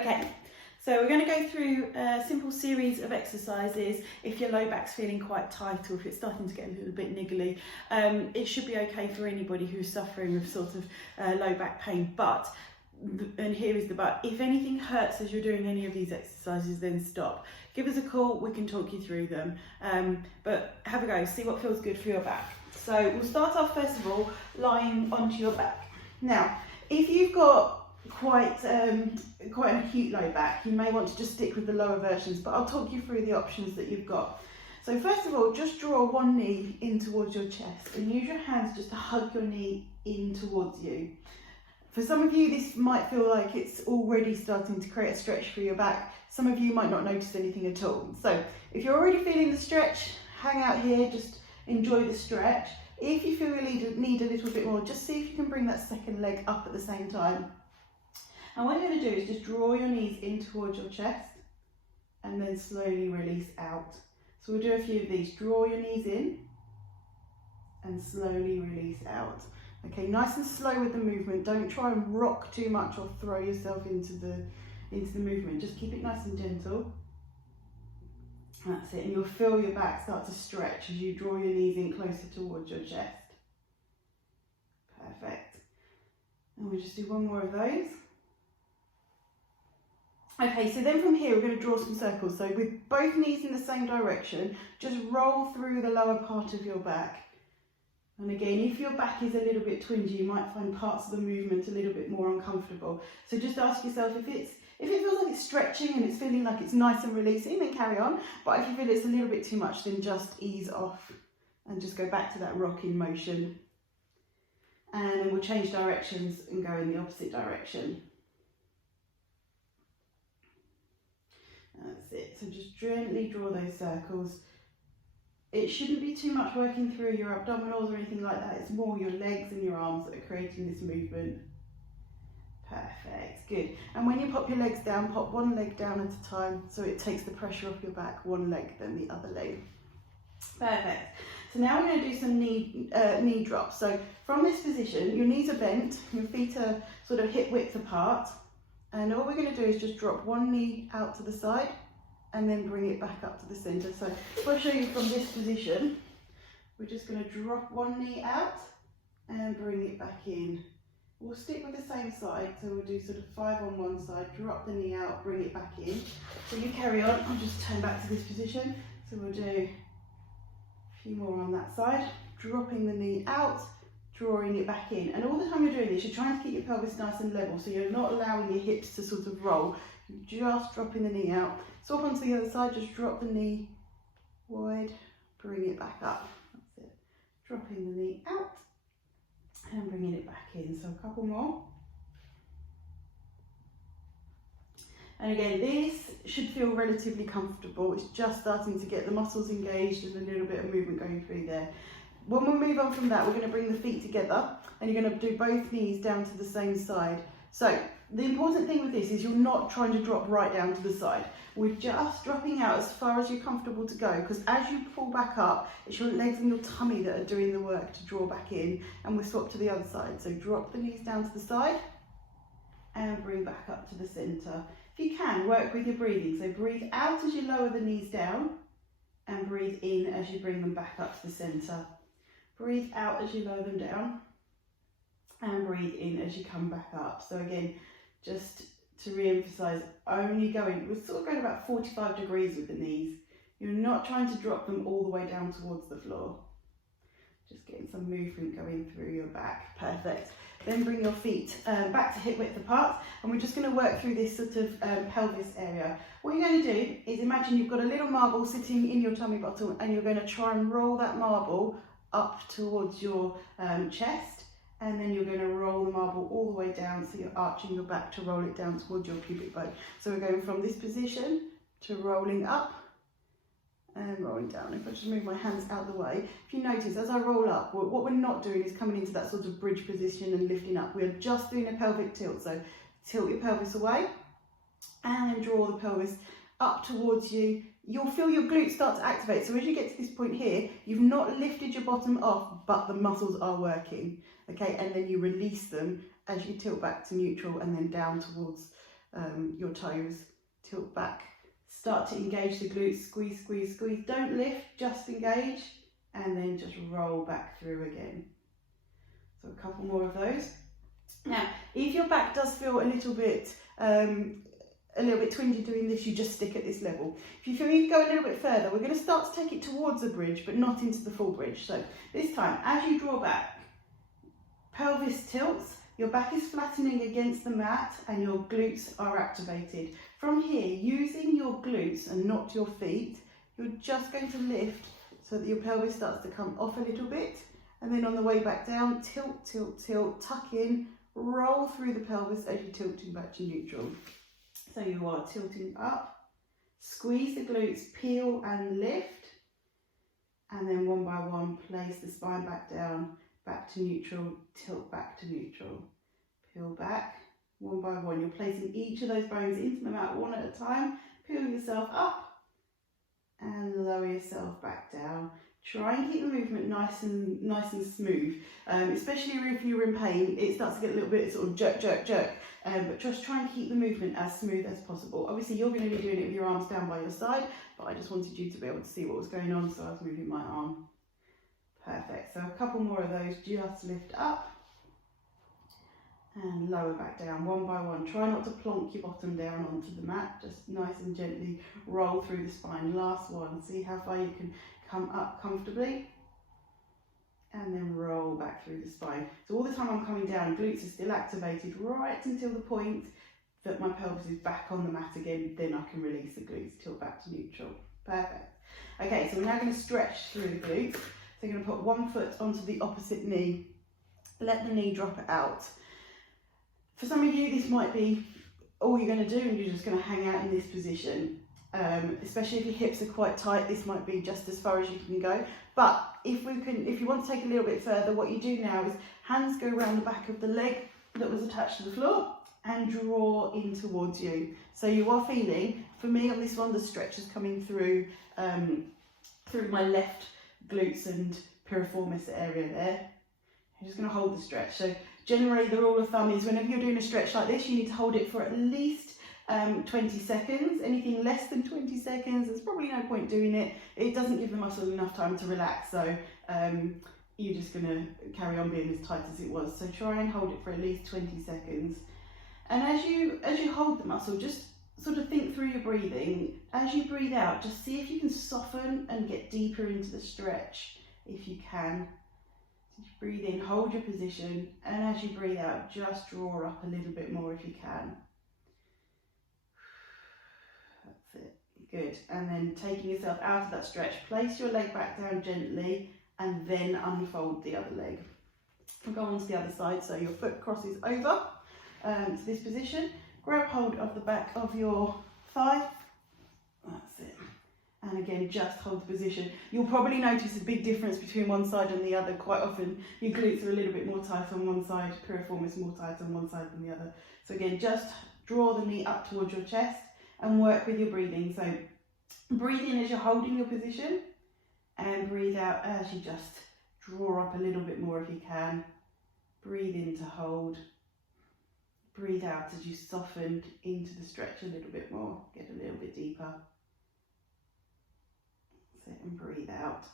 Okay, so we're going to go through a simple series of exercises. If your low back's feeling quite tight or if it's starting to get a little bit niggly, it should be okay for anybody who's suffering with sort of low back pain. But, and here is the but, if anything hurts as you're doing any of these exercises, then stop. Give us a call, we can talk you through them. But have a go, see what feels good for your back. So we'll start off first of all, lying onto your back. Now, if you've got quite an acute low back, you may want to just stick with the lower versions, but I'll talk you through the options that you've got. So first of all, just draw one knee in towards your chest and use your hands just to hug your knee in towards you. For some of you, this might feel like it's already starting to create a stretch for your back. Some of you might not notice anything at all. So if you're already feeling the stretch, hang out here, just enjoy the stretch. If you feel you need a little bit more, just see if you can bring that second leg up at the same time. And what you're going to do is just draw your knees in towards your chest and then slowly release out. So we'll do a few of these. Draw your knees in and slowly release out. Okay, nice and slow with the movement. Don't try and rock too much or throw yourself into the movement. Just keep it nice and gentle. That's it, and you'll feel your back start to stretch as you draw your knees in closer towards your chest. Perfect. And we'll just do one more of those. Okay, so then from here we're going to draw some circles. So with both knees in the same direction, just roll through the lower part of your back. And again, if your back is a little bit twingy, you might find parts of the movement a little bit more uncomfortable. So just ask yourself, if it feels like it's stretching and it's feeling like it's nice and releasing, then carry on. But if you feel it's a little bit too much, then just ease off and just go back to that rocking motion. And then we'll change directions and go in the opposite direction. That's it. So just gently draw those circles. It shouldn't be too much working through your abdominals or anything like that. It's more your legs and your arms that are creating this movement. Perfect, good. And when you pop your legs down, pop one leg down at a time so it takes the pressure off your back, one leg, then the other leg. Perfect. So now we're going to do some knee drops. So from this position, your knees are bent, your feet are sort of hip width apart. And all we're going to do is just drop one knee out to the side and then bring it back up to the centre. So if I show you from this position, we're just going to drop one knee out and bring it back in. We'll stick with the same side, so we'll do sort of 5 on one side, drop the knee out, bring it back in. So you carry on, I'll just turn back to this position. So we'll do a few more on that side, dropping the knee out, drawing it back in. And all the time you're doing this, you're trying to keep your pelvis nice and level, so you're not allowing your hips to sort of roll. You're just dropping the knee out. Swap onto the other side, just drop the knee wide, bring it back up. That's it. Dropping the knee out and bringing it back in. So a couple more. And again, this should feel relatively comfortable. It's just starting to get the muscles engaged and a little bit of movement going through there. When we move on from that, we're going to bring the feet together and you're going to do both knees down to the same side. So the important thing with this is you're not trying to drop right down to the side. We're just dropping out as far as you're comfortable to go, because as you pull back up, it's your legs and your tummy that are doing the work to draw back in, and we'll swap to the other side. So drop the knees down to the side and bring back up to the centre. If you can, work with your breathing. So breathe out as you lower the knees down and breathe in as you bring them back up to the centre. Breathe out as you lower them down and breathe in as you come back up. So again, just to re-emphasise, we're sort of going about 45 degrees with the knees. You're not trying to drop them all the way down towards the floor. Just getting some movement going through your back. Perfect. Then bring your feet back to hip width apart, and we're just going to work through this sort of pelvis area. What you're going to do is imagine you've got a little marble sitting in your tummy bottom, and you're going to try and roll that marble up towards your chest, and then you're going to roll the marble all the way down, so you're arching your back to roll it down towards your pubic bone. So we're going from this position to rolling up and rolling down. If I just move my hands out of the way, if you notice as I roll up, what we're not doing is coming into that sort of bridge position and lifting up. We're just doing a pelvic tilt. So tilt your pelvis away and then draw the pelvis up towards you. You'll feel your glutes start to activate. So as you get to this point here, you've not lifted your bottom off, but the muscles are working. Okay, and then you release them as you tilt back to neutral and then down towards your toes. Tilt back, start to engage the glutes, squeeze, squeeze, squeeze. Don't lift, just engage, and then just roll back through again. So a couple more of those. Now, if your back does feel a little bit twingy doing this, you just stick at this level. If you feel you go a little bit further, we're going to start to take it towards the bridge, but not into the full bridge. So this time, as you draw back, pelvis tilts, your back is flattening against the mat and your glutes are activated. From here, using your glutes and not your feet, you're just going to lift so that your pelvis starts to come off a little bit. And then on the way back down, tilt, tilt, tilt, tuck in, roll through the pelvis as you're tilting back to neutral. So you are tilting up, squeeze the glutes, peel and lift. And then one by one, place the spine back down, back to neutral, tilt back to neutral. Peel back, one by one. You're placing each of those bones into the mat one at a time. Peel yourself up and lower yourself back down. Try and keep the movement nice and smooth, especially if you're in pain. It starts to get a little bit sort of jerk, jerk, jerk, but just try and keep the movement as smooth as possible. Obviously, you're going to be doing it with your arms down by your side, but I just wanted you to be able to see what was going on, so I was moving my arm. Perfect. So a couple more of those. Just lift up and lower back down, one by one. Try not to plonk your bottom down onto the mat. Just nice and gently roll through the spine. Last one. See how far you can come up comfortably, and then roll back through the spine. So all the time I'm coming down, glutes are still activated right until the point that my pelvis is back on the mat again. Then I can release the glutes, tilt back to neutral. Perfect. Okay, so we're now going to stretch through the glutes. So you're going to put one foot onto the opposite knee, let the knee drop out. For some of you, this might be all you're going to do, and you're just going to hang out in this position. Especially if your hips are quite tight, this might be just as far as you can go. But if you want to take a little bit further, what you do now is hands go around the back of the leg that was attached to the floor and draw in towards you. So you are feeling, for me on this one, the stretch is coming through through my left glutes and piriformis area there. I'm just going to hold the stretch. So generally the rule of thumb is whenever you're doing a stretch like this, you need to hold it for at least 20 seconds. Anything less than 20 seconds, there's probably no point doing it. It doesn't give the muscle enough time to relax, so you're just going to carry on being as tight as it was. So try and hold it for at least 20 seconds. And as you hold the muscle, just sort of think through your breathing. As you breathe out, just see if you can soften and get deeper into the stretch if you can. So you breathe in, hold your position, and as you breathe out, just draw up a little bit more if you can. That's it. Good. And then taking yourself out of that stretch, place your leg back down gently and then unfold the other leg. We'll go on to the other side. So your foot crosses over to this position. Grab hold of the back of your thigh. That's it. And again, just hold the position. You'll probably notice a big difference between one side and the other. Quite often your glutes are a little bit more tight on one side, piriformis more tight on one side than the other. So again, just draw the knee up towards your chest and work with your breathing. So breathe in as you're holding your position and breathe out as you just draw up a little bit more if you can. Breathe in to hold. Breathe out as you soften into the stretch a little bit more, get a little bit deeper. That's it, and breathe out.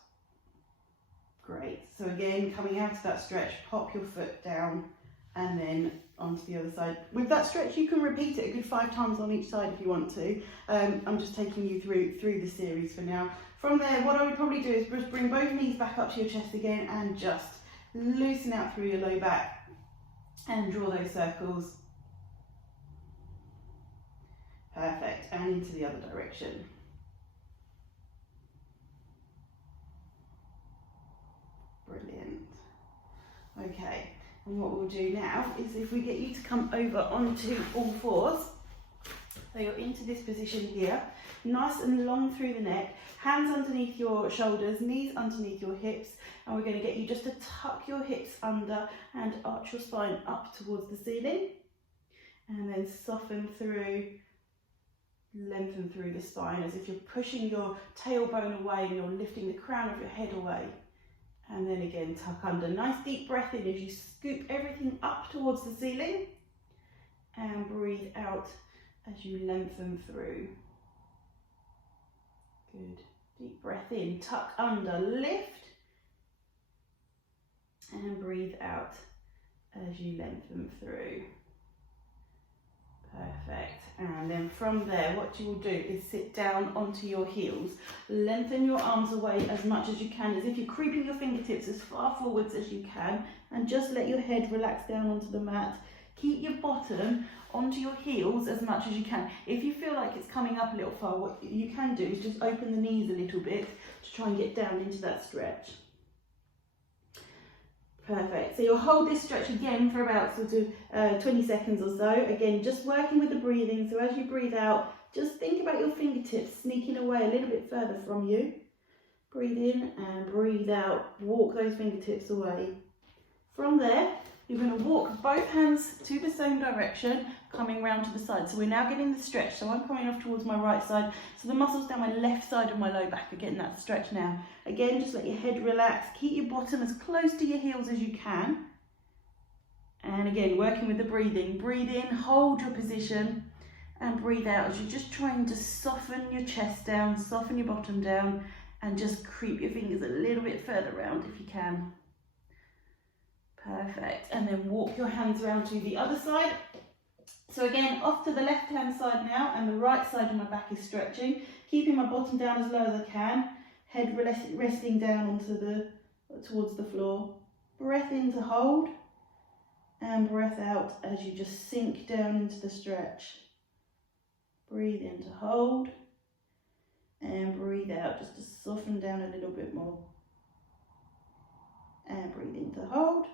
Great. So again, coming out of that stretch, pop your foot down and then onto the other side. With that stretch, you can repeat it a good 5 times on each side if you want to. I'm just taking you through the series for now. From there, what I would probably do is just bring both knees back up to your chest again and just loosen out through your low back and draw those circles. Perfect, and into the other direction. Brilliant. Okay, and what we'll do now is if we get you to come over onto all fours, so you're into this position here, nice and long through the neck, hands underneath your shoulders, knees underneath your hips, and we're going to get you just to tuck your hips under and arch your spine up towards the ceiling, and then soften through. Lengthen through the spine as if you're pushing your tailbone away and you're lifting the crown of your head away. And then again, tuck under. Nice deep breath in as you scoop everything up towards the ceiling. And breathe out as you lengthen through. Good. Deep breath in, tuck under, lift, and breathe out as you lengthen through. Perfect. And then from there, what you will do is sit down onto your heels. Lengthen your arms away as much as you can, as if you're creeping your fingertips as far forwards as you can, and just let your head relax down onto the mat. Keep your bottom onto your heels as much as you can. If you feel like it's coming up a little far, what you can do is just open the knees a little bit to try and get down into that stretch. Perfect. So you'll hold this stretch again for about sort of 20 seconds or so. Again, just working with the breathing. So as you breathe out, just think about your fingertips sneaking away a little bit further from you. Breathe in and breathe out. Walk those fingertips away. From there, you're going to walk both hands to the same direction, coming round to the side. So we're now getting the stretch. So I'm coming off towards my right side. So the muscles down my left side of my low back are getting that stretch now. Again, just let your head relax. Keep your bottom as close to your heels as you can. And again, working with the breathing. Breathe in, hold your position, and breathe out as you're just trying to soften your chest down, soften your bottom down, and just creep your fingers a little bit further round if you can. Perfect. And then walk your hands around to the other side. So again, off to the left hand side now, and the right side of my back is stretching, keeping my bottom down as low as I can, head resting down onto towards the floor. Breath in to hold, and breath out as you just sink down into the stretch. Breathe in to hold, and breathe out just to soften down a little bit more. And breathe in to hold,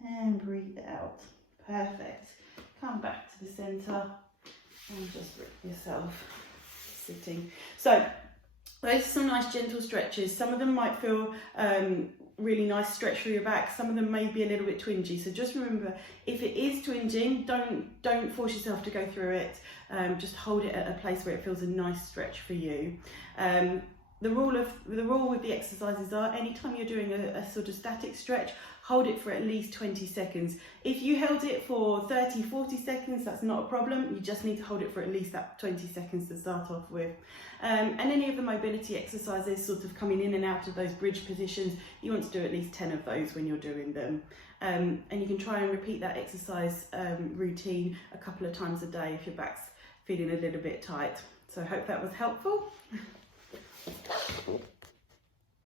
and breathe out. Perfect. Come back to the centre and just grip yourself sitting. So those are some nice gentle stretches. Some of them might feel really nice stretch through your back. Some of them may be a little bit twingy. So just remember, if it is twinging, don't force yourself to go through it. Just hold it at a place where it feels a nice stretch for you. The rule with the exercises are, anytime you're doing a sort of static stretch, hold it for at least 20 seconds. If you held it for 30, 40 seconds, that's not a problem. You just need to hold it for at least that 20 seconds to start off with. And any of the mobility exercises, sort of coming in and out of those bridge positions, you want to do at least 10 of those when you're doing them. And you can try and repeat that exercise routine a couple of times a day if your back's feeling a little bit tight. So I hope that was helpful.